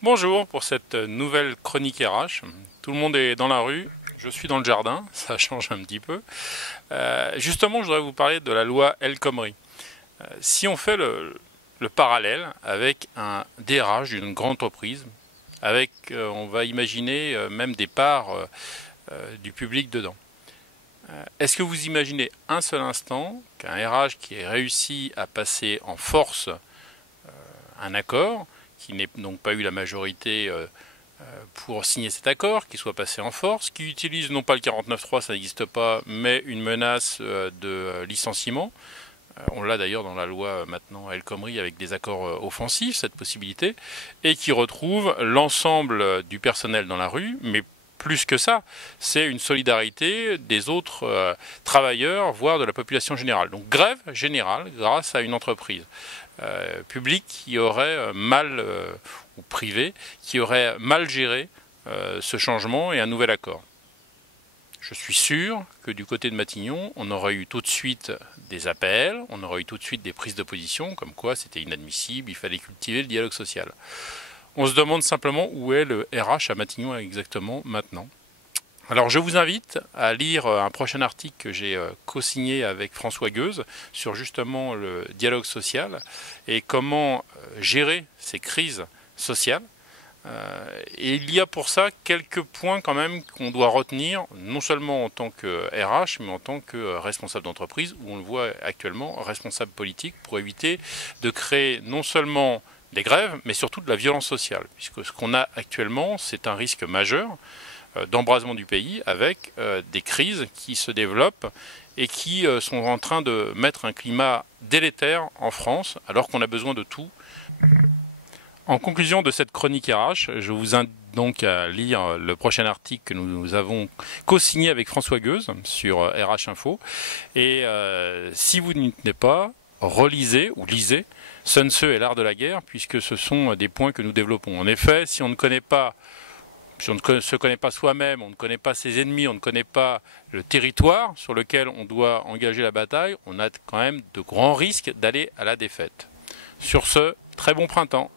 Bonjour pour cette nouvelle chronique RH. Tout le monde est dans la rue, je suis dans le jardin, ça change un petit peu. Justement, je voudrais vous parler de la loi El Khomri. Si on fait le parallèle avec un DRH d'une grande entreprise, avec, on va imaginer même des parts du public dedans. Est-ce que vous imaginez un seul instant qu'un RH qui ait réussi à passer en force un accord, qui n'ait donc pas eu la majorité pour signer cet accord, qui soit passé en force, qui utilise non pas le 49.3, ça n'existe pas, mais une menace de licenciement. On l'a d'ailleurs dans la loi maintenant El Khomri avec des accords offensifs, cette possibilité, et qui retrouve l'ensemble du personnel dans la rue, mais plus que ça, c'est une solidarité des autres travailleurs, voire de la population générale. Donc grève générale grâce à une entreprise publique qui aurait mal, ou privée, qui aurait mal géré ce changement et un nouvel accord. Je suis sûr que du côté de Matignon, on aurait eu tout de suite des appels, on aurait eu tout de suite des prises de position, comme quoi c'était inadmissible, il fallait cultiver le dialogue social. On se demande simplement où est le RH à Matignon exactement maintenant. Alors je vous invite à lire un prochain article que j'ai co-signé avec François Gueuse sur justement le dialogue social et comment gérer ces crises sociales. Et il y a pour ça quelques points quand même qu'on doit retenir, non seulement en tant que RH, mais en tant que responsable d'entreprise, où on le voit actuellement, responsable politique, pour éviter de créer non seulement des grèves, mais surtout de la violence sociale. Puisque ce qu'on a actuellement, c'est un risque majeur d'embrasement du pays avec des crises qui se développent et qui sont en train de mettre un climat délétère en France, alors qu'on a besoin de tout. En conclusion de cette chronique RH, je vous invite donc à lire le prochain article que nous avons co-signé avec François Gueuse sur RH Info. Et si vous n'y tenez pas, relisez ou lisez Sun Tzu et l'art de la guerre, puisque ce sont des points que nous développons. En effet, si on ne connaît pas, si on ne se connaît pas soi-même, on ne connaît pas ses ennemis, on ne connaît pas le territoire sur lequel on doit engager la bataille, on a quand même de grands risques d'aller à la défaite. Sur ce, très bon printemps.